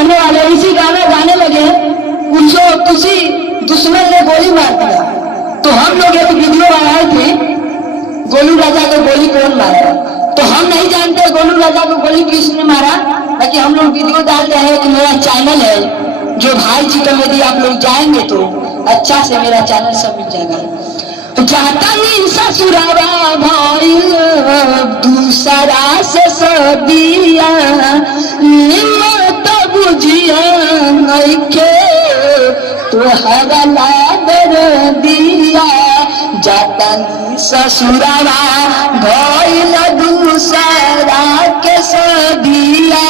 रहने वाले इसी गाना गाने लगे, किसी दुश्मन ने गोली मार दिया। तो हम लोग एक वीडियो बनाए थे, गोलू राजा को गोली कौन मारा। तो हम नहीं जानते गोलू राजा को गोली किसने मारा, लेकिन हम लोग वीडियो डाल रहे हैं कि मेरा चैनल है जो भाई जी कॉमेडी, आप लोग जाएंगे तो अच्छा से मेरा चैनल सब मिल जाएगा। जाता ही ससुरावा भाई दूसरा से सदिया निमत बुझिया नइखे तोहरा लादर दिया। जाता ससुरावा भइल दूसरा के सदिया